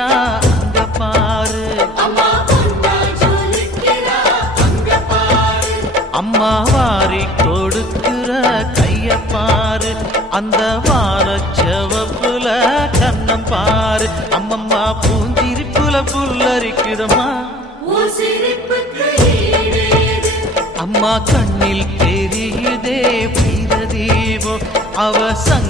முழிக்கிறா அங்க பாரு. அம்மா வாரி கொடுக்கிற கைய பாரு. அந்த வார செவப்புல கண்ணம் பாரு. அம்மம்மா பூந்திரிப்புல புல்லரிக்குதம்மா. அம்மா கண்ணில் தெரியுதே வீரதீபம் அவ சங்கு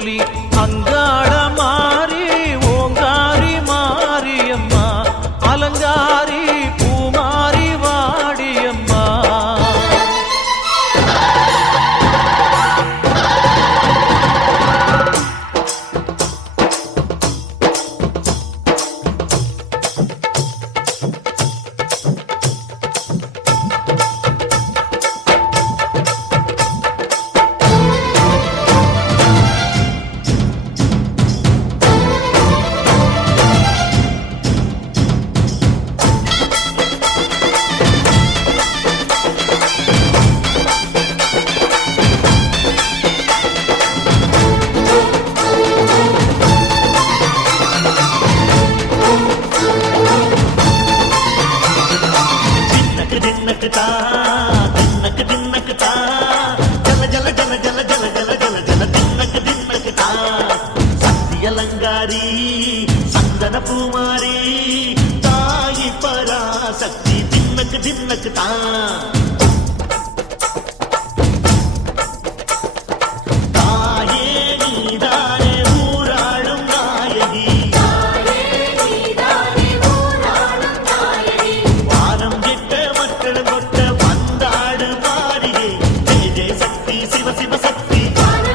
తిన్నకుతా తిన్నకు తిన్నకుతా జల జల జల జల జల జల జల జల తిన్నకు తిన్నకుతా సత్య లంగారి సందన పూమారి తాయి పరాశక్తి తిన్నకు తిన్నకుతా Gone